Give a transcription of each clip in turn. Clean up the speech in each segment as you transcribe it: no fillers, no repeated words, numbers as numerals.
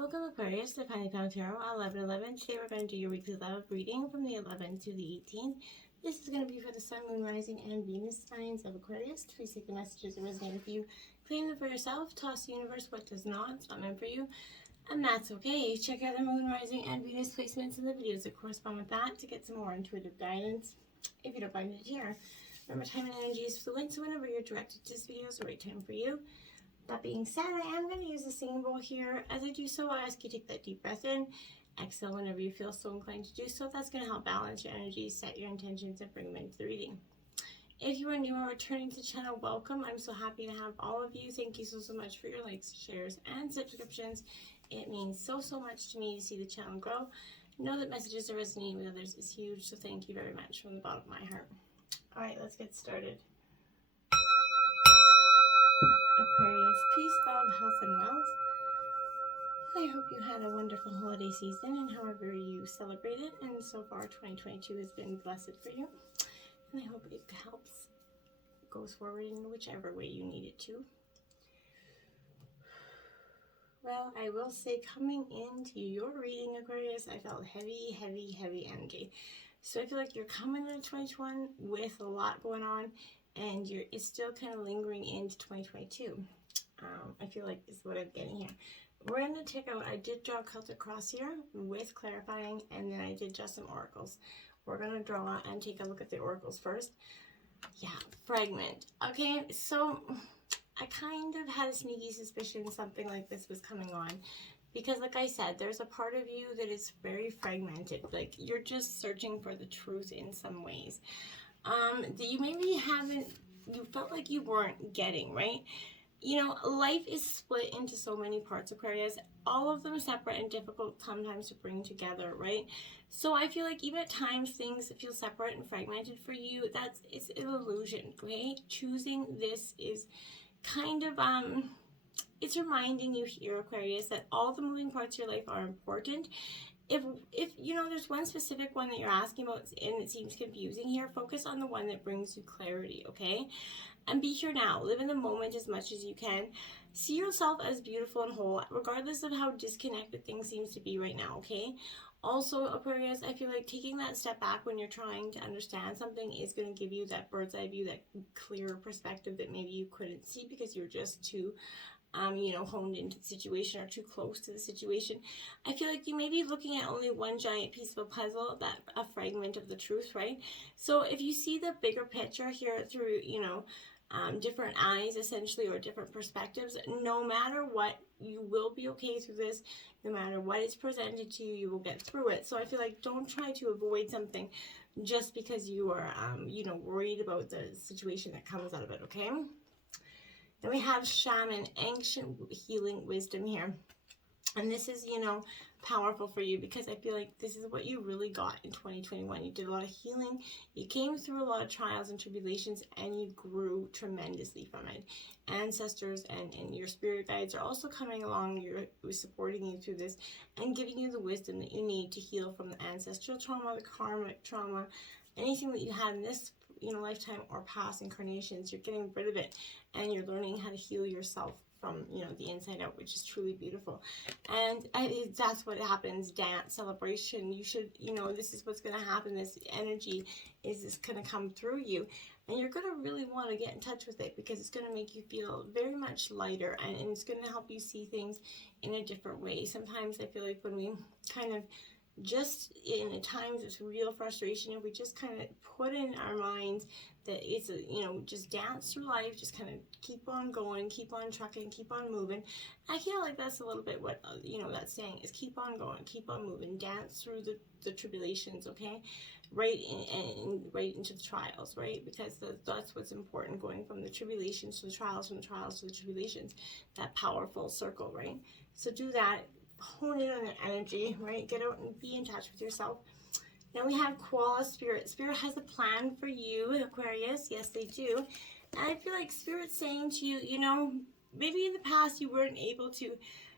Welcome Aquarius to Finally Found Tarot 11/11. Today we're going to do your weekly love reading from the 11th to the 18th. This is going to be for the Sun, Moon, Rising, and Venus signs of Aquarius. Please take the messages that resonate with you. Claim them for yourself. Toss the universe what does not. It's not meant for you. And that's okay. Check out the Moon, Rising, and Venus placements in the videos that correspond with that to get some more intuitive guidance if you don't find it here. Remember, time and energy is fluid, so whenever you're directed to this video is the right time for you. That being said, I am going to use the singing bowl here. As I do so, I ask you to take that deep breath in. Exhale whenever you feel so inclined to do so. That's going to help balance your energy, set your intentions, and bring them into the reading. If you are new or returning to the channel, welcome. I'm so happy to have all of you. Thank you so much for your likes, shares, and subscriptions. It means so much to me to see the channel grow. Know that messages are resonating with others is huge, so thank you very much from the bottom of my heart. All right, let's get started. Aquarius, peace, love, health, and wealth. I hope you had a wonderful holiday season and however you celebrated. And so far, 2022 has been blessed for you. And I hope it helps, goes forward in whichever way you need it to. Well, I will say coming into your reading, Aquarius, I felt heavy energy. So I feel like you're coming into 2021 with a lot going on. And it's still kind of lingering into 2022. I feel like is what I'm getting here. We're going to take out, I did draw a Celtic cross here with clarifying, and then I did just some oracles. We're going to draw and take a look at the oracles first. Yeah, fragment. Okay, so I kind of had a sneaky suspicion something like this was coming on. Because like I said, there's a part of you that is very fragmented. Like you're just searching for the truth in some ways. That you maybe you felt like you weren't getting, right? You know, life is split into so many parts, Aquarius, all of them separate and difficult sometimes to bring together, right? So I feel like even at times things feel separate and fragmented for you. It's an illusion, okay? Choosing this is kind of, it's reminding you here, Aquarius, that all the moving parts of your life are important. If you know there's one specific one that you're asking about and it seems confusing here, focus on the one that brings you clarity, okay? And be here now. Live in the moment as much as you can. See yourself as beautiful and whole, regardless of how disconnected things seems to be right now, okay? Also, Aquarius, I feel like taking that step back when you're trying to understand something is going to give you that bird's eye view, that clearer perspective that maybe you couldn't see because you're just too you know, honed into the situation or too close to the situation. I feel like you may be looking at only one giant piece of a puzzle, a fragment of the truth, right? So if you see the bigger picture here through, you know, different eyes essentially, or different perspectives, no matter what, you will be okay through this. No matter what is presented to you, you will get through it. So I feel like don't try to avoid something just because you are, you know, worried about the situation that comes out of it, okay? Then we have Shaman, ancient healing wisdom here. And this is, you know, powerful for you because I feel like this is what you really got in 2021. You did a lot of healing. You came through a lot of trials and tribulations and you grew tremendously from it. Ancestors and your spirit guides are also coming along. You're supporting you through this and giving you the wisdom that you need to heal from the ancestral trauma, the karmic trauma, anything that you had in this, you know, lifetime or past incarnations. You're getting rid of it and you're learning how to heal yourself from, you know, the inside out, which is truly beautiful. And that's what happens. Dance, celebration. You should, you know, this is what's going to happen. This energy is just going to come through you. And you're going to really want to get in touch with it because it's going to make you feel very much lighter and it's going to help you see things in a different way. Sometimes I feel like when we kind of just in times of real frustration, if we just kind of put in our minds that it's a, you know, just dance through life, just kind of keep on going, keep on trucking, keep on moving. I feel like that's a little bit what, you know, that saying is keep on going, keep on moving, dance through the tribulations, okay? Right right into the trials, right? Because that's what's important, going from the tribulations to the trials, from the trials to the tribulations, that powerful circle, right? So do that. Hone in on your energy, right? Get out and be in touch with yourself. Then we have Koala Spirit. Spirit has a plan for you, Aquarius. Yes, they do. And I feel like Spirit's saying to you, you know, maybe in the past you weren't able to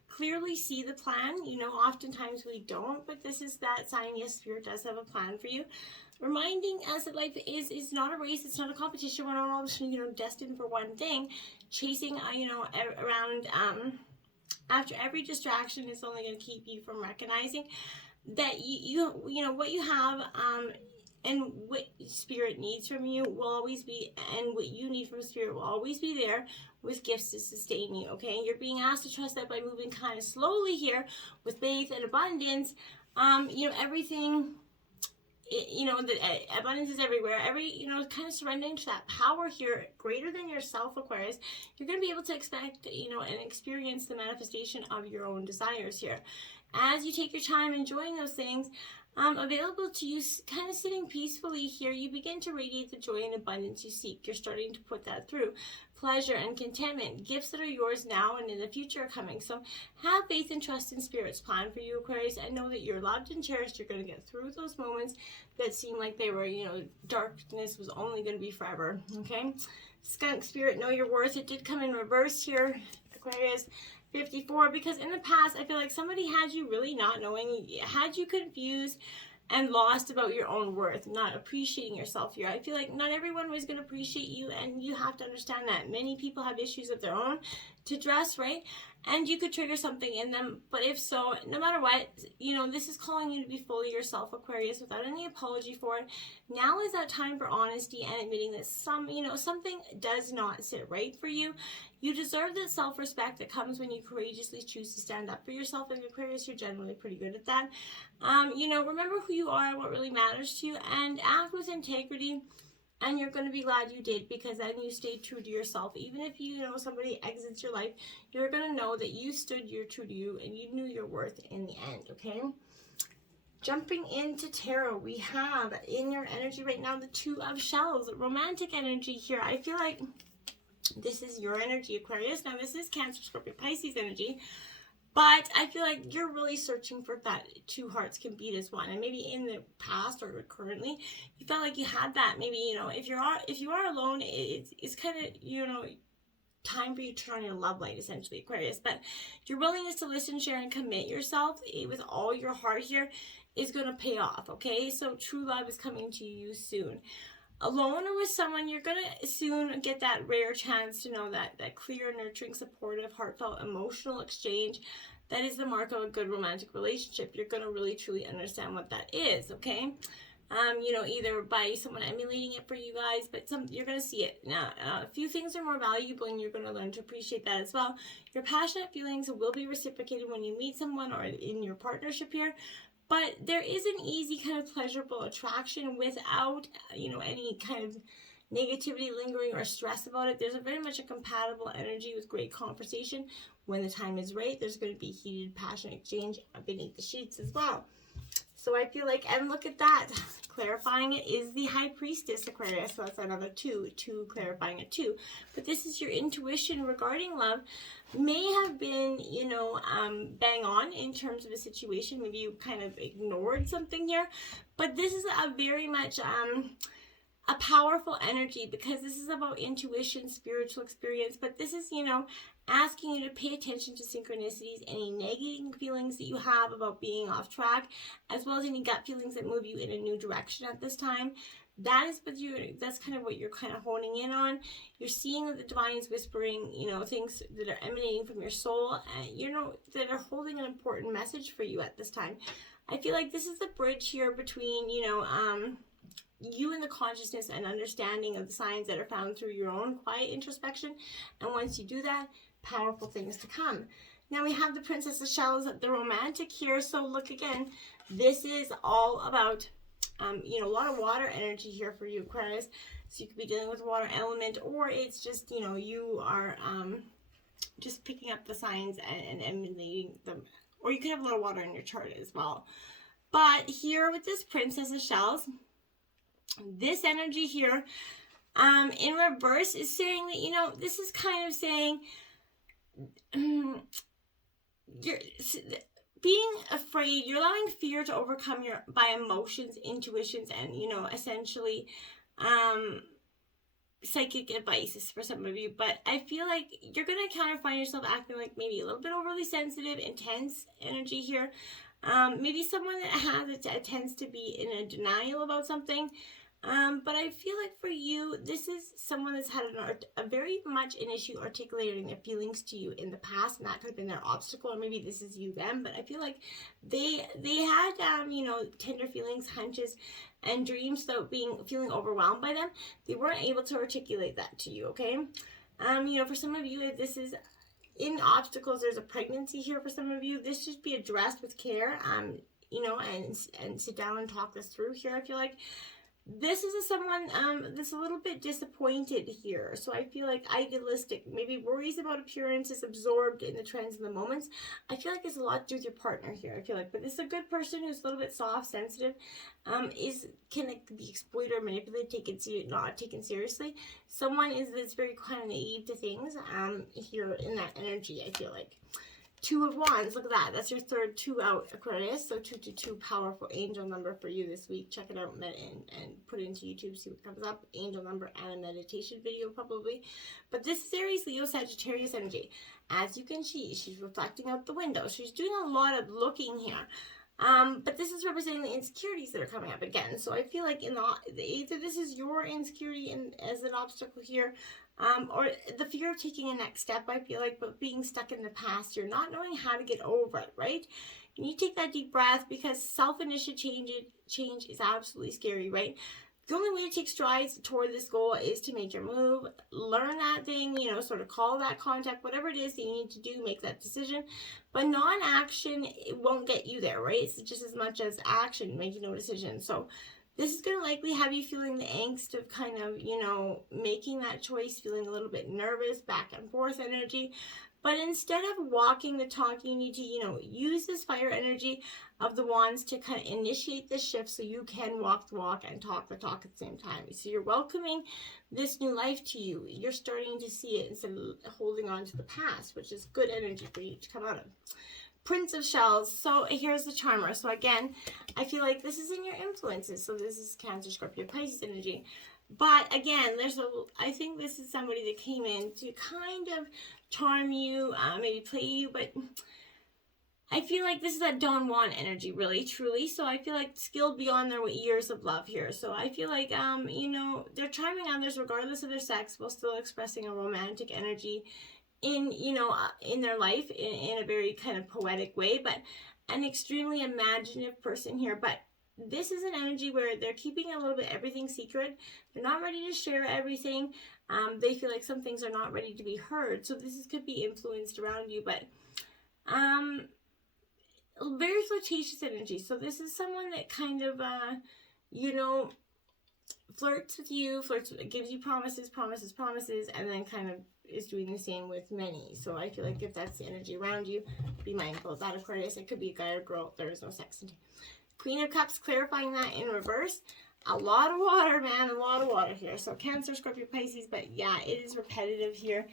clearly see the plan. You know, oftentimes we don't, but this is that sign. Yes, Spirit does have a plan for you. Reminding us that life is not a race. It's not a competition. We're not all, you know, destined for one thing. Chasing, you know, around, after every distraction is only going to keep you from recognizing that you know what you have, and what spirit needs from you will always be, and what you need from spirit will always be there with gifts to sustain you. Okay, you're being asked to trust that by moving kind of slowly here with faith and abundance. You know, everything, you know, the abundance is everywhere. You know, kind of surrendering to that power here greater than yourself, Aquarius, you're going to be able to expect, you know, and experience the manifestation of your own desires here as you take your time enjoying those things available to you, kind of sitting peacefully here. You begin to radiate the joy and abundance you seek. You're starting to put that through. Pleasure and contentment, gifts that are yours now and in the future are coming. So have faith and trust in Spirit's plan for you, Aquarius, and know that you're loved and cherished. You're going to get through those moments that seem like they were, you know, darkness was only going to be forever. Okay, Skunk Spirit, know your worth. It did come in reverse here, Aquarius. 54, because in the past I feel like somebody had you really not knowing, had you confused and lost about your own worth, not appreciating yourself here. I feel like not everyone was going to appreciate you, and you have to understand that many people have issues of their own to address, right? And you could trigger something in them, but if so, no matter what, you know, this is calling you to be fully yourself, Aquarius, without any apology for it. Now is that time for honesty and admitting that something does not sit right for you. You deserve that self-respect that comes when you courageously choose to stand up for yourself, and Aquarius, you're generally pretty good at that. You know, remember who you are, what really matters to you, and act with integrity. And you're going to be glad you did, because then you stayed true to yourself. Even if you know somebody exits your life, you're going to know that you stood true to you and you knew your worth in the end, okay? Jumping into tarot, we have in your energy right now the Two of Shells, romantic energy here. I feel like this is your energy, Aquarius. Now, this is Cancer, Scorpio, Pisces energy. But I feel like you're really searching for that two hearts can beat as one. And maybe in the past or currently, you felt like you had that. Maybe, you know, if you are alone, it's kind of, you know, time for you to turn on your love light, essentially, Aquarius. But your willingness to listen, share, and commit yourself with all your heart here is going to pay off, okay? So true love is coming to you soon. Alone or with someone, you're going to soon get that rare chance to know that clear, nurturing, supportive, heartfelt, emotional exchange that is the mark of a good romantic relationship. You're going to really, truly understand what that is, okay? You know, either by someone emulating it for you guys, but you're going to see it. Now, a few things are more valuable, and you're going to learn to appreciate that as well. Your passionate feelings will be reciprocated when you meet someone or in your partnership here. But there is an easy kind of pleasurable attraction without, you know, any kind of negativity lingering or stress about it. There's very much a compatible energy with great conversation. When the time is right, there's going to be heated, passionate exchange beneath the sheets as well. So I feel like, and look at that, clarifying it is the High Priestess, Aquarius. So that's another two clarifying it too. But this is your intuition regarding love. May have been, you know, bang on in terms of a situation. Maybe you kind of ignored something here. But this is a very much a powerful energy, because this is about intuition, spiritual experience. But this is, you know, asking you to pay attention to synchronicities, any nagging feelings that you have about being off track, as well as any gut feelings that move you in a new direction at this time. That's kind of what you're kind of honing in on. You're seeing that the divine is whispering, you know, things that are emanating from your soul, and you know, that are holding an important message for you at this time. I feel like this is the bridge here between, you know, you and the consciousness and understanding of the signs that are found through your own quiet introspection. And once you do that, powerful things to come. Now we have the Princess of Shells, the romantic here. So look again, this is all about, you know, a lot of water energy here for you, Aquarius. So you could be dealing with water element, or it's just, you know, you are just picking up the signs and emulating them. Or you could have a little water in your chart as well. But here with this Princess of Shells, this energy here in reverse is saying that, you know, this is kind of saying you're being afraid, you're allowing fear to overcome by emotions, intuitions, and, you know, essentially psychic advice for some of you. But I feel like you're going to kind of find yourself acting like maybe a little bit overly sensitive, intense energy here. Maybe someone that tends to be in a denial about something. But I feel like for you, this is someone that's had a very much an issue articulating their feelings to you in the past, and that could have been their obstacle, or maybe this is you them. But I feel like they had tender feelings, hunches, and dreams, so feeling overwhelmed by them. They weren't able to articulate that to you. Okay, for some of you, this is in obstacles. There's a pregnancy here for some of you. This should be addressed with care. And sit down and talk this through here. I feel like this is someone that's a little bit disappointed here. So I feel like idealistic, maybe worries about appearances, absorbed in the trends and the moments. I feel like it's a lot to do with your partner here. I feel like, but this is a good person who's a little bit soft, sensitive, can be exploited or manipulated, not taken seriously. Someone that's very kind of naive to things here in that energy, I feel like. Two of Wands, look at that. That's your third 2 out, Aquarius. So 222, powerful angel number for you this week. Check it out and put it into YouTube, see what comes up. Angel number and a meditation video probably. But this is Aries, Leo, Sagittarius energy. As you can see, she's reflecting out the window. She's doing a lot of looking here. But this is representing the insecurities that are coming up again. So I feel like either this is your insecurity as an obstacle here, or the fear of taking a next step, I feel like, but being stuck in the past, you're not knowing how to get over it, right? And you take that deep breath, because self-initiated change is absolutely scary, right? The only way to take strides toward this goal is to make your move, learn that thing, sort of call that contact, whatever it is that you need to do, make that decision. But non-action, it won't get you there, right? It's just as much as action, making no decision. So this is going to likely have you feeling the angst of kind of, making that choice, feeling a little bit nervous, back and forth energy. But instead of walking the talk, you need to, use this fire energy of the wands to kind of initiate this shift so you can walk the walk and talk the talk at the same time. So you're welcoming this new life to you. You're starting to see it instead of holding on to the past, which is good energy for you to come out of. Prince of Shells. So here's the Charmer. So again, I feel like this is in your influences. So this is Cancer, Scorpio, Pisces energy. But again, I think this is somebody that came in to kind of charm you, maybe play you, but I feel like this is that Don Juan energy, really, truly. So I feel like skilled beyond their years of love here. So I feel like, they're charming others regardless of their sex, while still expressing a romantic energy in their life in a very kind of poetic way, but an extremely imaginative person here. But this is an energy where they're keeping a little bit everything secret. They're not ready to share everything. They feel like some things are not ready to be heard. So this could be influenced around you, but very flirtatious energy. So this is someone that kind of, flirts with you, gives you promises, and then kind of is doing the same with many. So I feel like if that's the energy around you, be mindful of that, Aquarius. It could be a guy or girl. There is no sex in it. Queen of Cups, clarifying that in reverse. A lot of water, man. A lot of water here. So Cancer, Scorpio, Pisces. But yeah, it is repetitive here.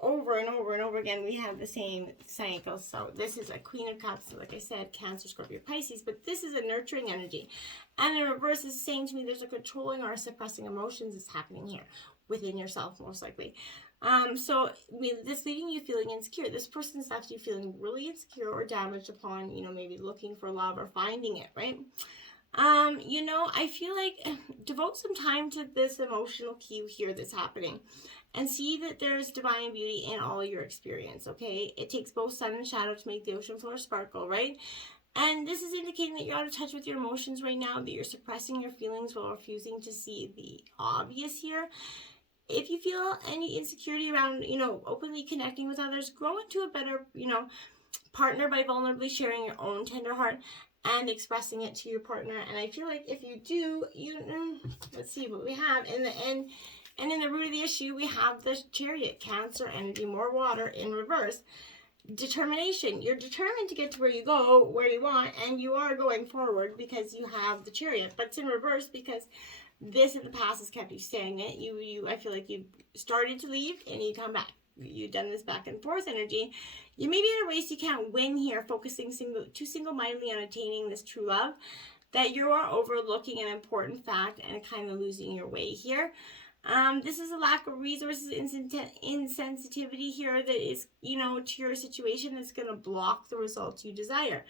Over and over and over again, we have the same cycle. So this is a Queen of Cups. So like I said, Cancer, Scorpio, Pisces. But this is a nurturing energy. And in reverse is saying to me there's a controlling or suppressing emotions that's happening here within yourself, most likely. So with this leaving you feeling insecure, this person's left you feeling really insecure or damaged upon, maybe looking for love or finding it, right? I feel like devote some time to this emotional cue here that's happening and see that there's divine beauty in all your experience, okay? It takes both sun and shadow to make the ocean floor sparkle, right? And this is indicating that you're out of touch with your emotions right now, that you're suppressing your feelings while refusing to see the obvious here. If you feel any insecurity around, openly connecting with others, grow into a better, partner by vulnerably sharing your own tender heart and expressing it to your partner. And I feel like if you do, let's see what we have in the end. And in the root of the issue, we have the Chariot, Cancer energy, more water in reverse. Determination. You're determined to get to where you want, and you are going forward because you have the Chariot. But it's in reverse because this in the past has kept you stagnant. I feel like you've started to leave and you come back. You've done this back and forth energy. You may be in a race you can't win here, focusing too single-mindedly on attaining this true love, that you are overlooking an important fact and kind of losing your way here. This is a lack of resources, insensitivity here that is, to your situation that's going to block the results you desire.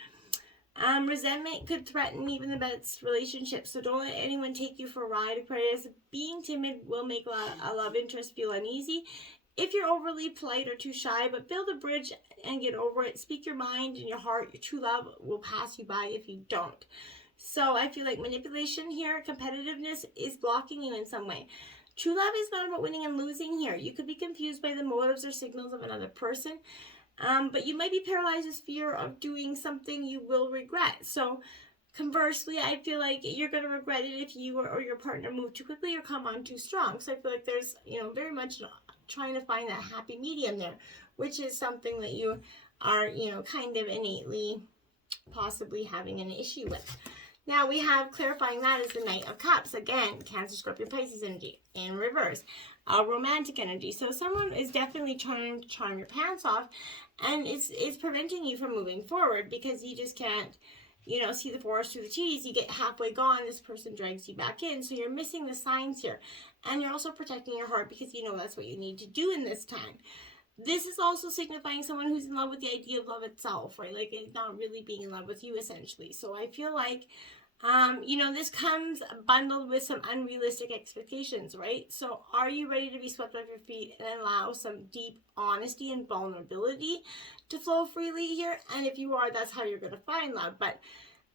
Resentment could threaten even the best relationships, so don't let anyone take you for a ride, Aquarius. Being timid will make a love interest feel uneasy if you're overly polite or too shy, but build a bridge and get over it. Speak your mind and your heart. Your true love will pass you by if you don't. So I feel like manipulation here, competitiveness is blocking you in some way. True love is not about winning and losing here. You could be confused by the motives or signals of another person. But you might be paralyzed with fear of doing something you will regret. So conversely, I feel like you're going to regret it if you or your partner move too quickly or come on too strong. So I feel like there's, very much trying to find that happy medium there, which is something that you are, kind of innately possibly having an issue with. Now we have clarifying that is the Knight of Cups. Again, Cancer, Scorpio, Pisces energy in reverse. Romantic energy. So someone is definitely trying to charm your pants off, and it's preventing you from moving forward because you just can't, see the forest through the trees. You get halfway gone, this person drags you back in. So you're missing the signs here. And you're also protecting your heart because that's what you need to do in this time. This is also signifying someone who's in love with the idea of love itself, right? Like it's not really being in love with you, essentially. So I feel like, this comes bundled with some unrealistic expectations, right? So are you ready to be swept off your feet and allow some deep honesty and vulnerability to flow freely here? And if you are, that's how you're going to find love. But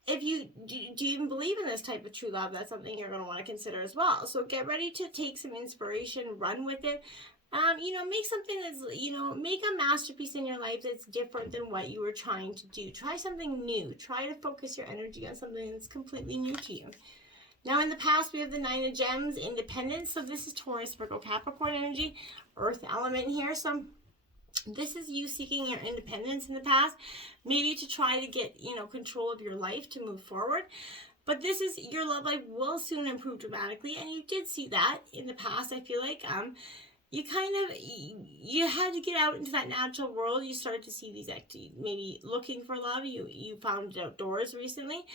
if you do you even believe in this type of true love, that's something you're going to want to consider as well. So get ready to take some inspiration, run with it. Make something that's, make a masterpiece in your life that's different than what you were trying to do. Try something new. Try to focus your energy on something that's completely new to you. Now, in the past, we have the Nine of Gems, independence. So this is Taurus, Virgo, Capricorn energy, earth element here. So this is you seeking your independence in the past, maybe to try to get, control of your life to move forward. But this is your love life will soon improve dramatically. And you did see that in the past, I feel like. You had to get out into that natural world. You started to see these maybe looking for love. You found it outdoors recently.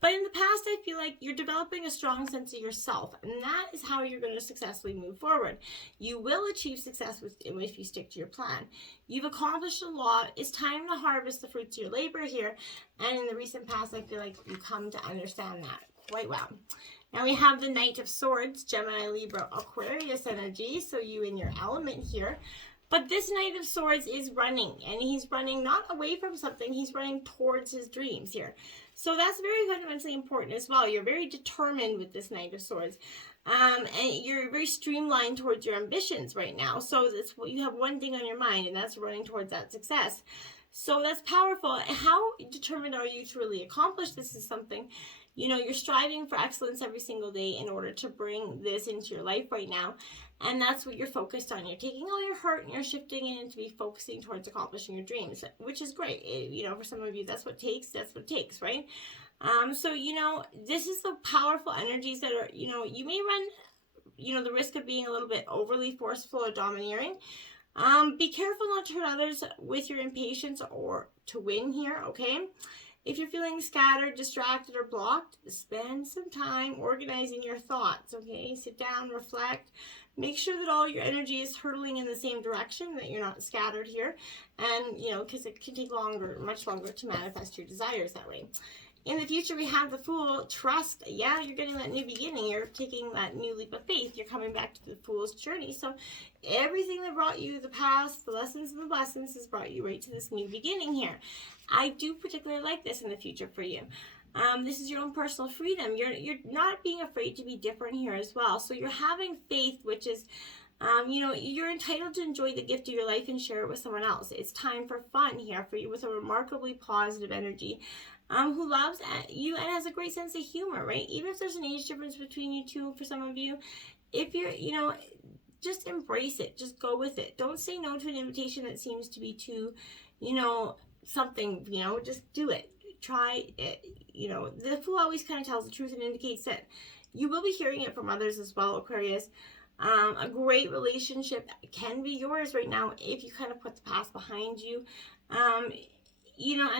But in the past, I feel like you're developing a strong sense of yourself. And that is how you're going to successfully move forward. You will achieve success if you stick to your plan. You've accomplished a lot. It's time to harvest the fruits of your labor here. And in the recent past, I feel like you come to understand that quite well. Now we have the Knight of Swords, Gemini, Libra, Aquarius energy. So you in your element here. But this Knight of Swords is running. And he's running not away from something. He's running towards his dreams here. So that's very fundamentally important as well. You're very determined with this Knight of Swords. And you're very streamlined towards your ambitions right now. So you have one thing on your mind, and that's running towards that success. So that's powerful. How determined are you to really accomplish this is something, you're striving for excellence every single day in order to bring this into your life right now. And that's what you're focused on. You're taking all your heart and you're shifting it into be focusing towards accomplishing your dreams, which is great. For some of you, that's what it takes, right? So, this is the powerful energies that are, you may run, the risk of being a little bit overly forceful or domineering. Be careful not to hurt others with your impatience or to win here, okay? If you're feeling scattered, distracted, or blocked, spend some time organizing your thoughts, okay? Sit down, reflect. Make sure that all your energy is hurtling in the same direction, that you're not scattered here. And, because it can take much longer to manifest your desires that way. In the future, we have the Fool. Trust. Yeah, you're getting that new beginning. You're taking that new leap of faith. You're coming back to the Fool's journey. So everything that brought you the past, the lessons and the blessings, has brought you right to this new beginning here. I do particularly like this in the future for you. This is your own personal freedom. You're not being afraid to be different here as well. So you're having faith, which is, you're entitled to enjoy the gift of your life and share it with someone else. It's time for fun here for you with a remarkably positive energy. Who loves you and has a great sense of humor, right? Even if there's an age difference between you two, for some of you, if you're, just embrace it. Just go with it. Don't say no to an invitation that seems to be too, something, just do it. Try it. The Fool always kind of tells the truth and indicates that you will be hearing it from others as well, Aquarius. A great relationship can be yours right now if you kind of put the past behind you. And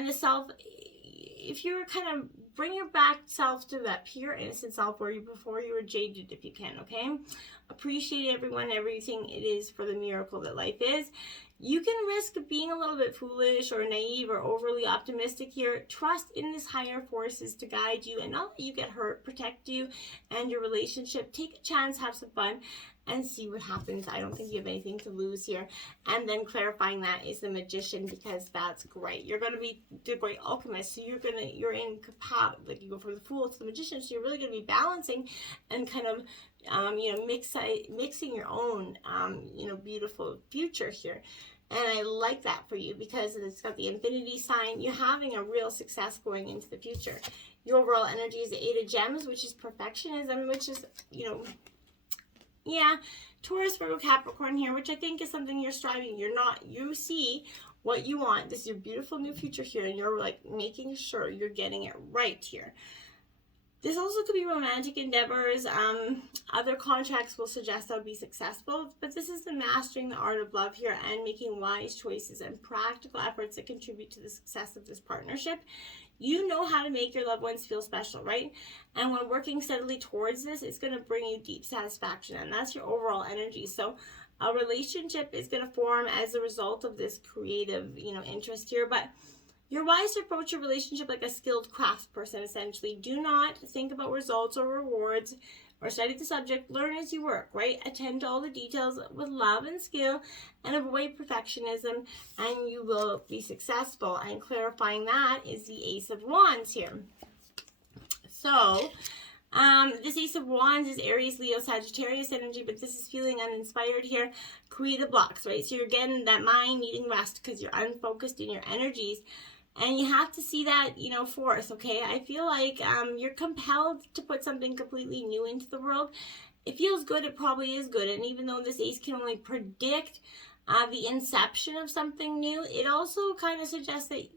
the self, if you're kind of bring your back self to that pure innocent self where before you were jaded, if you can, okay? Appreciate everyone, everything it is for the miracle that life is. You can risk being a little bit foolish or naive or overly optimistic here. Trust in this higher forces to guide you and not let you get hurt, protect you and your relationship. Take a chance, have some fun, and see what happens. I don't think you have anything to lose here. And then clarifying that is the Magician, because that's great. You're going to be the great alchemist. So you're in like you go from the Fool to the Magician. So you're really going to be balancing and kind of mixing your own beautiful future here. And I like that for you because it's got the infinity sign. You're having a real success going into the future. Your overall energy is the 8 of Gems, which is perfectionism, which is, Taurus, Virgo, Capricorn here, which I think is something you're striving. You see what you want. This is your beautiful new future here, and you're like making sure you're getting it right here. This also could be romantic endeavors. Other contracts will suggest they'll be successful, but this is the mastering the art of love here and making wise choices and practical efforts that contribute to the success of this partnership. You know how to make your loved ones feel special, right? And when working steadily towards this, it's going to bring you deep satisfaction, and that's your overall energy. So a relationship is going to form as a result of this creative, interest here, but you're wise to approach your relationship like a skilled craftsperson, essentially. Do not think about results or rewards or study the subject. Learn as you work, right? Attend to all the details with love and skill and avoid perfectionism, and you will be successful. And clarifying that is the Ace of Wands here. So, this Ace of Wands is Aries, Leo, Sagittarius energy, but this is feeling uninspired here. Creative blocks, right? So you're getting that mind needing rest because you're unfocused in your energies. And you have to see that, force, okay? I feel like you're compelled to put something completely new into the world. It feels good, it probably is good. And even though this ace can only predict the inception of something new, it also kind of suggests that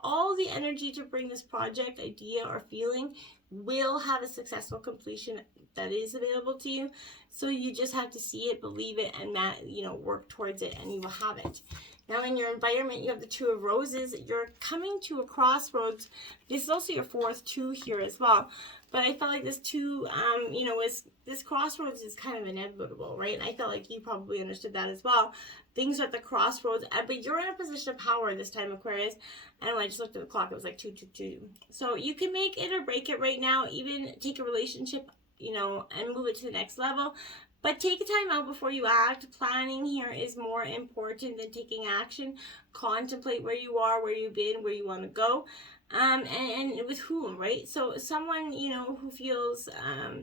all the energy to bring this project, idea, or feeling will have a successful completion that is available to you. So you just have to see it, believe it, and work towards it, and you will have it. Now in your environment, you have the Two of Roses. You're coming to a crossroads. This is also your 4th 2 here as well. But I felt like this 2, this crossroads is kind of inevitable, right? And I felt like you probably understood that as well. Things are at the crossroads, but you're in a position of power this time, Aquarius. And when I just looked at the clock, it was like 2:22. So you can make it or break it right now. Even take a relationship, and move it to the next level. But take a time out before you act. Planning here is more important than taking action. Contemplate where you are, where you've been, where you want to go, and with whom, right? So someone, who feels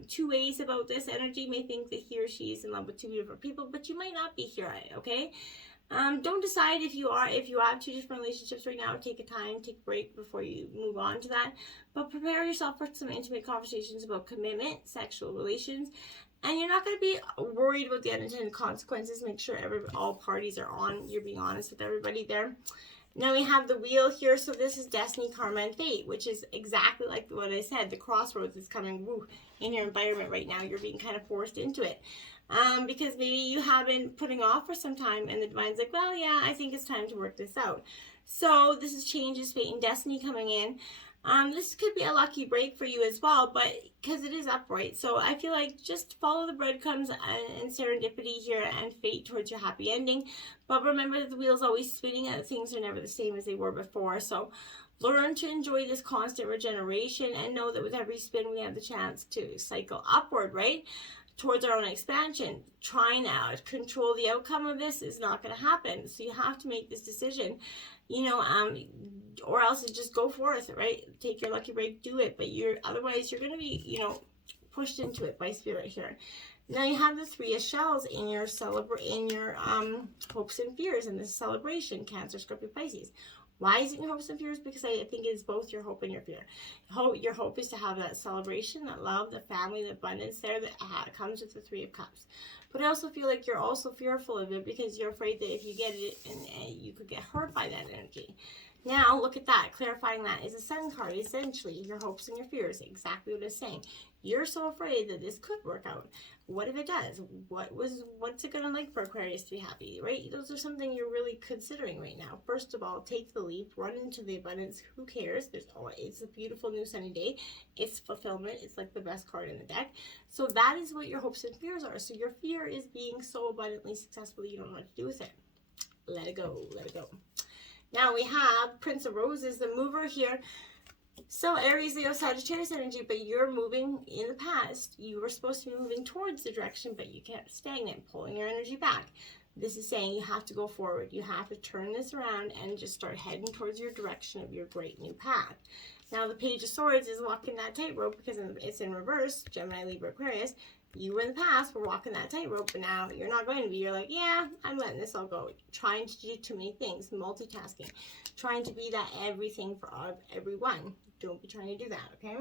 2 ways about this energy may think that he or she is in love with 2 different people, but you might not be here, okay? Don't decide if you have 2 different relationships right now. Take a time, take a break before you move on to that. But prepare yourself for some intimate conversations about commitment, sexual relations. And you're not going to be worried about the unintended consequences. Make sure all parties are on. You're being honest with everybody there. Now we have the Wheel here. So this is Destiny, Karma, and Fate, which is exactly like what I said. The crossroads is coming in your environment right now. You're being kind of forced into it. Because maybe you have been putting off for some time, and the divine's like, well, yeah, I think it's time to work this out. So this is changes, fate, and destiny coming in. This could be a lucky break for you as well, but because it is upright. So I feel like just follow the breadcrumbs and serendipity here and fate towards your happy ending. But remember that the wheel's always spinning and things are never the same as they were before. So learn to enjoy this constant regeneration and know that with every spin we have the chance to cycle upward, right? Towards our own expansion. Trying to control the outcome of this is not going to happen. So you have to make this decision, or else just go forth, right? Take your lucky break, do it. But otherwise you're going to be, pushed into it by spirit here. Now you have the 3 of Shells in your hopes and fears in this celebration, Cancer, Scorpio, Pisces. Why is it your hopes and fears? Because I think it's both your hope and your fear. Your hope is to have that celebration, that love, the family, the abundance there that comes with the 3 of Cups. But I also feel like you're also fearful of it because you're afraid that if you get it, and you could get hurt by that energy. Now, look at that. Clarifying that is a Sun card. Essentially, your hopes and your fears. Exactly what it's saying. You're so afraid that this could work out. What if it does? What's it going to like for Aquarius to be happy, right? Those are something you're really considering right now. First of all, take the leap. Run into the abundance. Who cares? It's a beautiful new sunny day. It's fulfillment. It's like the best card in the deck. So that is what your hopes and fears are. So your fear is being so abundantly successful that you don't know what to do with it. let it go, let it go. Now we have Prince of Roses, the mover here. So Aries, Leo, Sagittarius energy, but you're moving in the past. You were supposed to be moving towards the direction, but you kept stagnant, pulling your energy back. This is saying you have to go forward. You have to turn this around and just start heading towards your direction of your great new path. Now the Page of Swords is walking that tightrope because it's in reverse, Gemini, Libra, Aquarius. You in the past were walking that tightrope, but now you're not going to be. You're like, yeah, I'm letting this all go. Trying to do too many things, multitasking. Trying to be that everything for everyone. Don't be trying to do that, okay?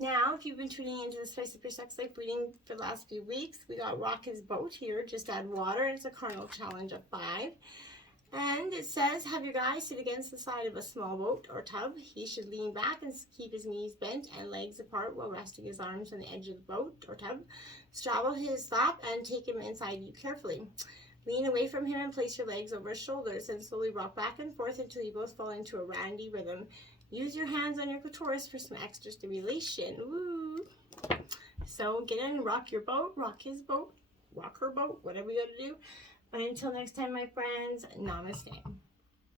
Now, if you've been tuning into the Spice Up Your Sex Life reading for the last few weeks, we got Rock His Boat here. Just add water. It's a carnal challenge of 5. And it says, have your guy sit against the side of a small boat or tub. He should lean back and keep his knees bent and legs apart while resting his arms on the edge of the boat or tub. Straddle his lap and take him inside you carefully. Lean away from him and place your legs over his shoulders and slowly rock back and forth until you both fall into a randy rhythm. Use your hands on your clitoris for some extra stimulation. Woo! So get in, rock your boat, rock his boat, rock her boat, whatever you got to do. But until next time, my friends, namaste.